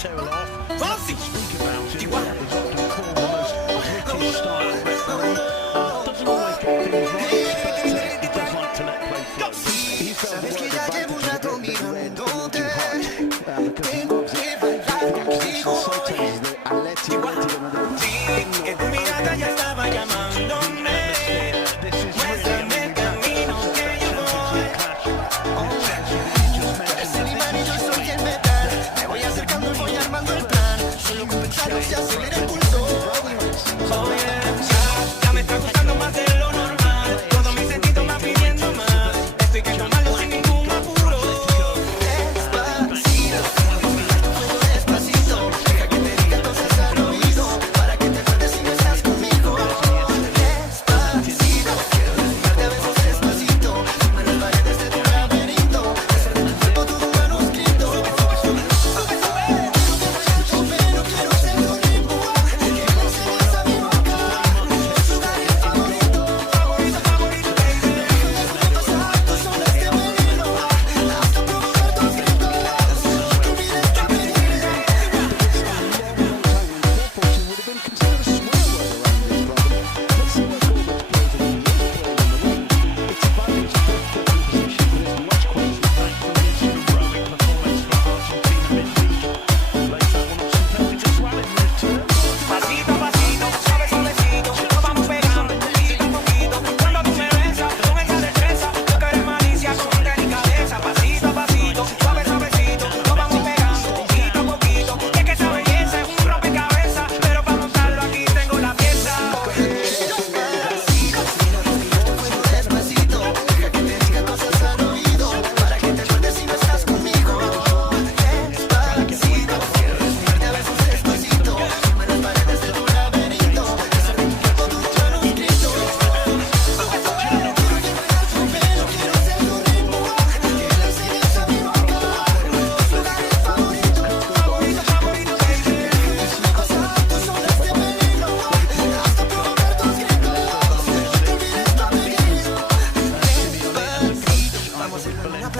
tail off. Speak about it. Is often called the most British style referee. Doesn't always get things right, but he does like to let play flow. He felt the advantage of the red too hard because he loves it. The accusation sometimes the Atleti Madrid. Se acelera el pulso. Oh yeah, ya me está gustando más de lo normal. Todos mis sentidos van pidiendo más. Esto hay que tomarlo sin ningún apuro. Despacito, despacito. Deja que te diga cosas al oído para que te acuerdes si no estás conmigo. Despacito, quiero desnudarte a besos despacito. Firma las paredes de tu laberinto. Hacer de tu cuerpo todo un manuscrito.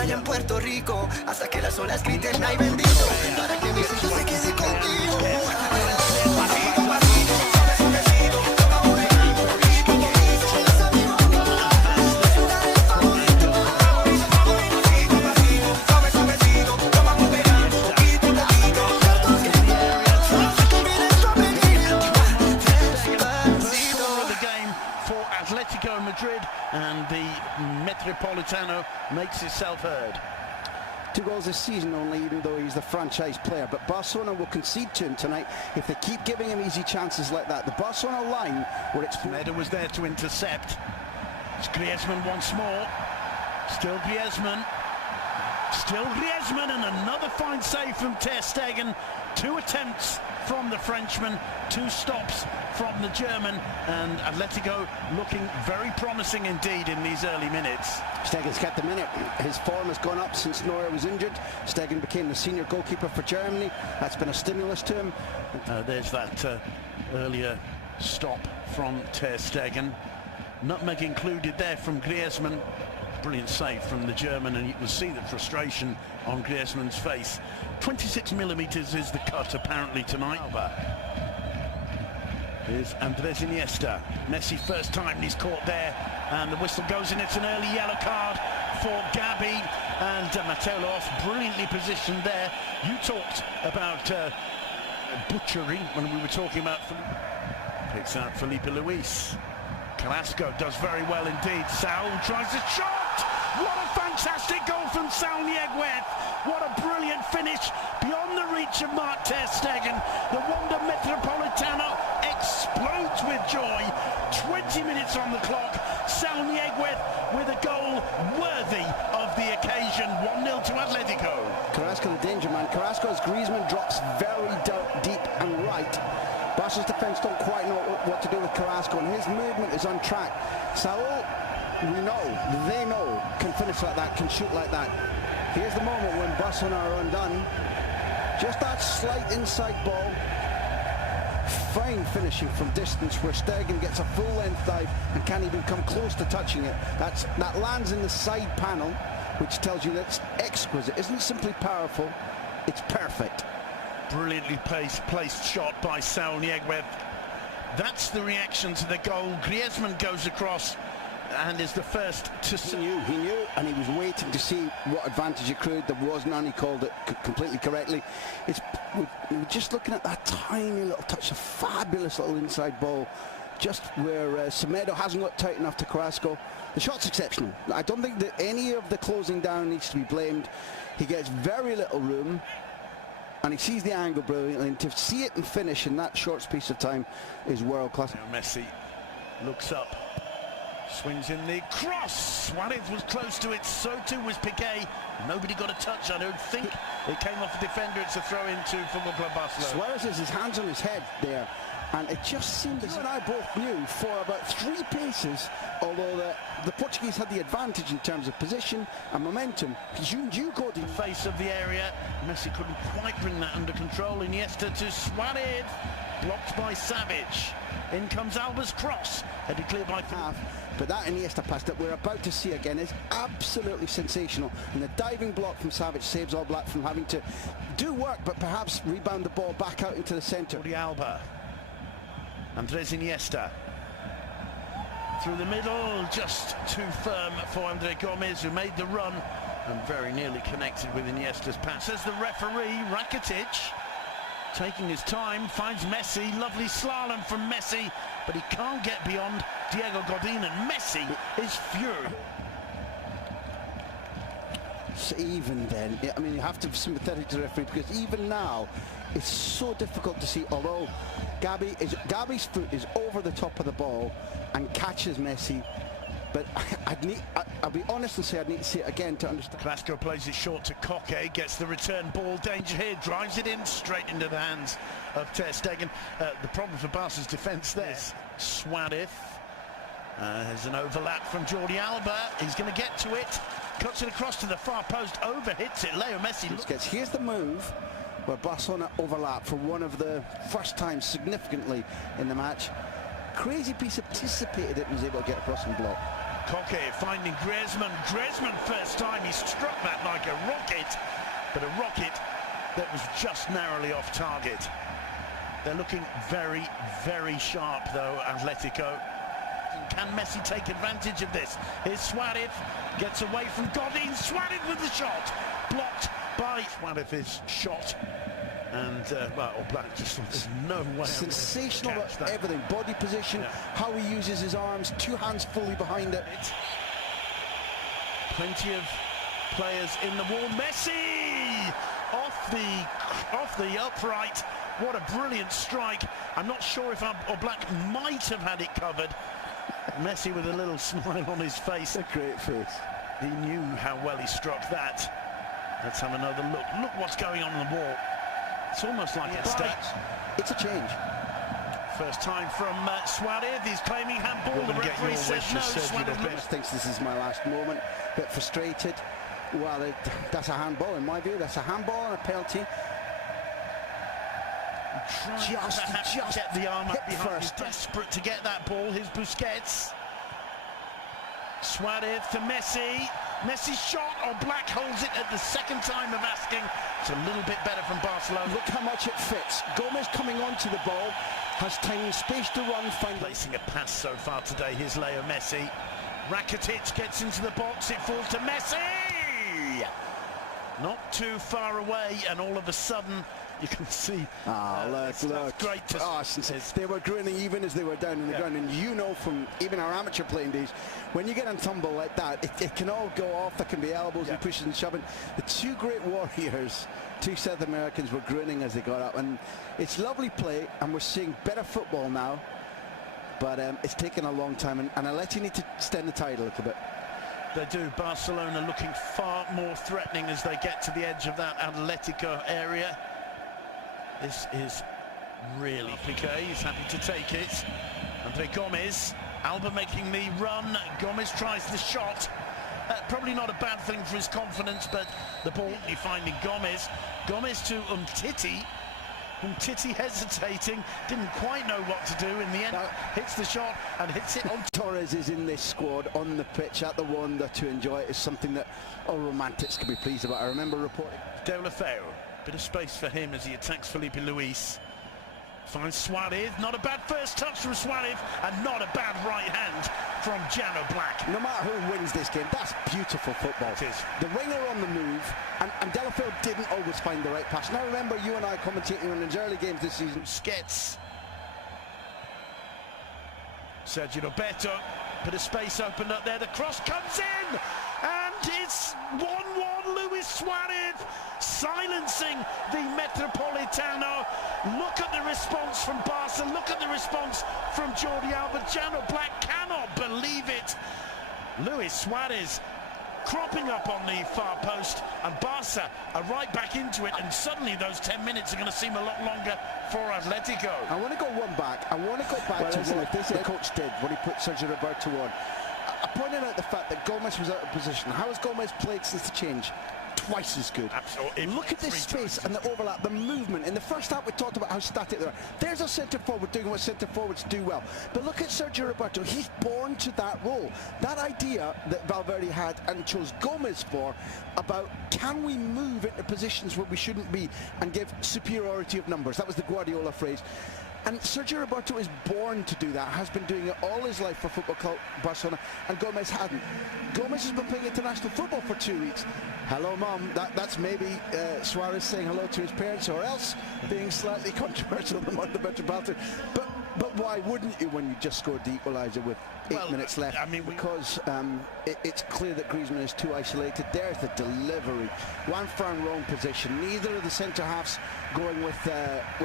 En Puerto Rico, hasta que las olas griten ay bendito, para que mi hijos se quede contigo. Pasito, pasito, suavecito, lo vamos pegando, poquito, poquito, hasta mi boca. Los lugares favoritos, favorito, favorito, pasito, pasito, suave, suavecito, lo vamos pegando, poquito, poquito. Cartos que The game for Atletico Madrid, and the Metropolitano makes itself heard. 2 goals this season only, even though he's the franchise player. But Barcelona will concede to him tonight if they keep giving him easy chances like that. The Barcelona line, where it's... Meda was there to intercept. It's Griezmann once more. Still Griezmann. Still Griezmann, and another fine save from Ter Stegen. 2 attempts from the Frenchman, 2 stops from the German, and Atletico looking very promising indeed in these early minutes. Stegen's kept the minute. His form has gone up since Neuer was injured. Stegen became the senior goalkeeper for Germany. That's been a stimulus to him. There's that earlier stop from Ter Stegen. Nutmeg included there from Griezmann. Brilliant save from the German, and you can see the frustration on Griezmann's face. 26 millimeters is the cut apparently tonight. Here's Andres Iniesta. Messi first time he's caught there, and the whistle goes in. It's an early yellow card for Gabi, and Mateos brilliantly positioned there. You talked about butchery when we were talking about picks out Felipe Luis. Carrasco does very well indeed. Saul tries a shot. What a fantastic goal from Saul Nieguez. What a brilliant finish beyond the reach of Mark Ter Stegen. The Wanda Metropolitano explodes with joy. 20 minutes on the clock. Saul Nieguez with a goal worthy of the occasion. 1-0 to Atletico. Carrasco the danger man. Carrasco as Griezmann drops very deep and right. Barca's defence don't quite know what to do with Carrasco, and his movement is on track. Saul, we know, they know, can finish like that, can shoot like that. Here's the moment when Barcelona are undone. Just that slight inside ball. Fine finishing from distance where Stegen gets a full-length dive and can't even come close to touching it. That lands in the side panel, which tells you that's exquisite. It isn't simply powerful, it's perfect. Brilliantly placed shot by Saul Niguez. That's the reaction to the goal. Griezmann goes across and is the first to see. He knew, and he was waiting to see what advantage accrued. There was none. He called it completely correctly. We're just looking at that tiny little touch, a fabulous little inside ball, just where Semedo hasn't got tight enough to Carrasco. The shot's exceptional. I don't think that any of the closing down needs to be blamed. He gets very little room, and he sees the angle brilliantly, and to see it and finish in that short space of time is world class. Messi looks up, swings in the cross. Suarez was close to it, so too was Piqué. Nobody got a touch, I don't think. It came off the defender. It's a throw into Football Club Barcelona. Suarez has his hands on his head there, and it just seemed as you and I both knew for about 3 paces, although the Portuguese had the advantage in terms of position and momentum. You go to the face of the area. Messi couldn't quite bring that under control. Iniesta to Suarez, blocked by Savage. In comes Alba's cross, headed clear by half. But that Iniesta pass that we're about to see again is absolutely sensational. And the diving block from Savage saves All Black from having to do work, but perhaps rebound the ball back out into the centre. Jordi Alba, Andres Iniesta. Through the middle, just too firm for Andre Gomez, who made the run and very nearly connected with Iniesta's pass. As the referee, Rakitic, taking his time, finds Messi. Lovely slalom from Messi, but he can't get beyond Diego Godin, and Messi is furious. So even then, I mean, you have to be sympathetic to the referee, because even now, it's so difficult to see, although Gabi's foot is over the top of the ball and catches Messi. But I'll be honest and say I'd need to see it again to understand. Carrasco plays it short to Koke, gets the return ball, danger here, drives it in straight into the hands of Ter Stegen. The problem for Barca's defence there. Suarez has an overlap from Jordi Alba. He's going to get to it, cuts it across to the far post, over hits it. Leo Messi. Here's the move where Barcelona overlap for one of the first times significantly in the match. Crazy piece, anticipated it and was able to get across and block. Koke finding Griezmann. Griezmann first time, he struck that like a rocket, but a rocket that was just narrowly off target. They're looking very, very sharp though, Atletico. Can Messi take advantage of this? Here's Suarez, gets away from Godin. Suarez with the shot, blocked by Suarez's shot. And well, Black just, there's no way. Sensational about everything, body position, how he uses his arms, 2 hands fully behind it. Plenty of players in the wall. Messi off the upright. What a brilliant strike. I'm not sure if Black might have had it covered. Messi with a little smile on his face. A great face. He knew how well he struck that. Let's have another look. Look what's going on the wall. It's almost like a state. It's a change. First time from Suarez. He's claiming handball. The referee says no. Suarez thinks this is my last moment. Bit frustrated. Well, that's a handball in my view. That's a handball and a penalty. Just get the arm up behind. First. He's desperate to get that ball. Here's Busquets. Suarez to Messi. Messi's shot, or Black holds it at the second time of asking. It's a little bit better from Barcelona. Look how much it fits. Gomez coming onto the ball, has time and space to run. Placing a pass so far today. Here's Leo Messi. Rakitic gets into the box. It falls to Messi. Not too far away, and all of a sudden you can see. Look. Great to they were grinning even as they were down in the ground, and you know from even our amateur playing days, when you get on tumble like that, it can all go off. There can be elbows and pushes and shoving. The 2 great warriors, 2 South Americans, were grinning as they got up, and it's lovely play, and we're seeing better football now, but it's taken a long time, and I let you need to extend the tide a little bit. They do. Barcelona looking far more threatening as they get to the edge of that Atletico area. This is really Piqué. He's happy to take it. Andre Gomez. Alba making the run. Gomez tries the shot. Probably not a bad thing for his confidence, but the ball finding Gomez. Gomez to Umtiti. Umtiti hesitating, didn't quite know what to do. In the end, hits the shot and hits it on. Torres is in this squad on the pitch at the Wanda to enjoy it is something that all romantics can be pleased about. I remember reporting. Deulofeu. Bit of space for him as he attacks Felipe Luis. Finds Suarez, not a bad first touch from Suarez, and not a bad right hand from Jano Black. No matter who wins this game, that's beautiful football. It is. The winger on the move, and Delafield didn't always find the right pass. Now remember, you and I commentating on his early games this season. Skets. Sergio Roberto, bit of space opened up there, the cross comes in, and it's 1-1. Luis Suarez silencing the Metropolitano. Look at the response from Barca, look at the response from Jordi Alba. Jano Black cannot believe it. Luis Suarez cropping up on the far post, and Barca are right back into it, and suddenly those 10 minutes are going to seem a lot longer for Atletico. I want to go one back. I want to go back to what the coach did when he put Sergio Roberto on. I pointed out the fact that Gomez was out of position. How has Gomez played since the change? Twice as good. Absolutely. Look at this space and the overlap, the movement. In the first half, we talked about how static they are. There's a centre forward doing what centre forwards do well. But look at Sergio Roberto. He's born to that role. That idea that Valverde had and chose Gomez for about can we move into positions where we shouldn't be and give superiority of numbers. That was the Guardiola phrase. And Sergio Roberto is born to do that, has been doing it all his life for Football Club Barcelona, and Gomez hadn't. Gomez has been playing international football for 2 weeks. Hello, Mum. That's maybe Suarez saying hello to his parents, or else being slightly controversial among the Metropolitan. But why wouldn't you when you just scored the equaliser with 8 minutes left? I mean, because it's clear that Griezmann is too isolated. There's the delivery. Juan Fran wrong position. Neither of the centre halves going with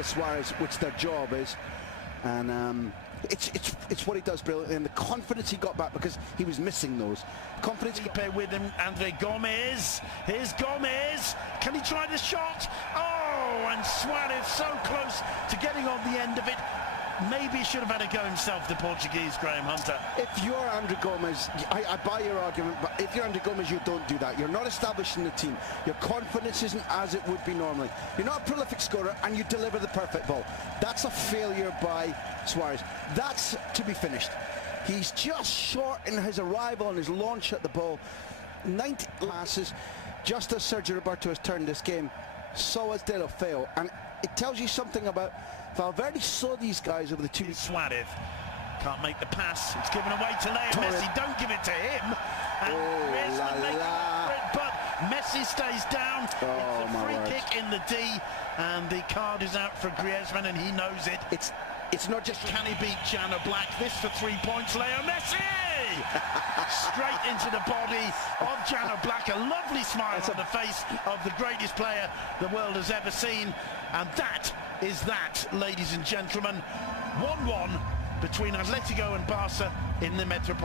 Suarez, which their job is. And it's what he does brilliantly, and the confidence he got back because he was missing those. Confidence. With him, Andre Gomez. Here's Gomez. Can he try the shot? Oh, and Suarez so close to getting on the end of it. Maybe he should have had a go himself, the Portuguese, Graham Hunter. If you're Andre Gomez, I buy your argument, but if you're Andre Gomez, you don't do that. You're not establishing the team. Your confidence isn't as it would be normally. You're not a prolific scorer, and you deliver the perfect ball. That's a failure by Suarez. That's to be finished. He's just short in his arrival and his launch at the ball. 90 passes, just as Sergio Roberto has turned this game, so has Delafield. And it tells you something about Valverde saw these guys over the 2 weeks. Suarez can't make the pass. It's given away to Leo Messi. Don't give it to him. And but Messi stays down. It's a free kick in the D, and the card is out for Griezmann, and he knows it. It's not just can he beat Jano Black. This for 3 points. Leo Messi straight into the body of Jano Black. A lovely smile on the face of the greatest player the world has ever seen, and that is that, ladies and gentlemen. 1-1 between Atletico and Barca in the Metropolitano.